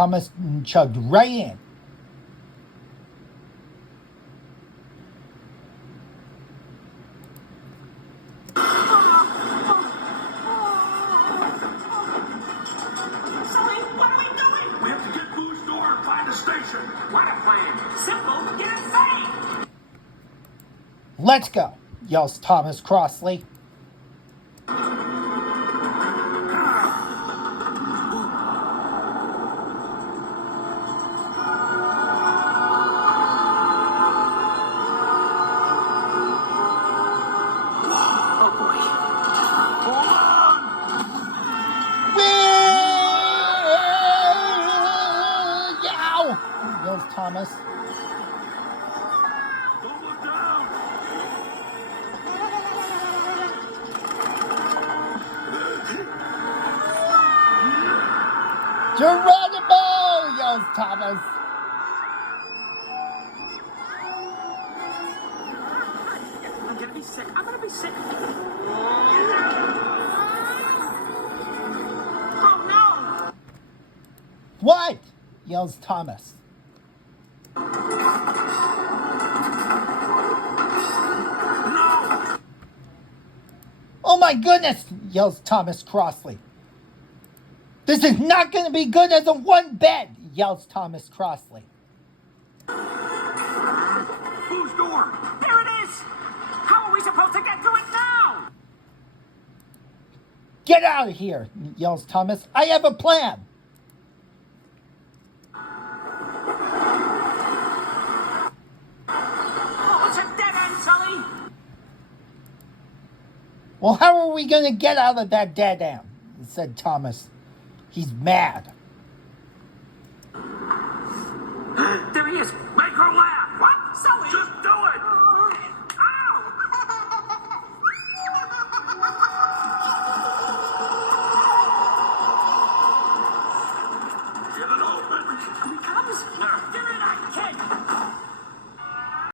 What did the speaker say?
Thomas chugged right in. Let's go, yells Thomas crossly. Yells Thomas. Geronimo! Yells Thomas. I'm gonna be sick. I'm gonna be sick. Oh no! What? Yells Thomas. No! Oh my goodness! Yells Thomas crossly. This is not going to be good as a one bed! Yells Thomas crossly. Whose door? There it is! How are we supposed to get to it now? Get out of here! Yells Thomas. I have a plan! Oh, it's a dead end, Sully! Well, how are we going to get out of that dead end? Said Thomas. He's mad.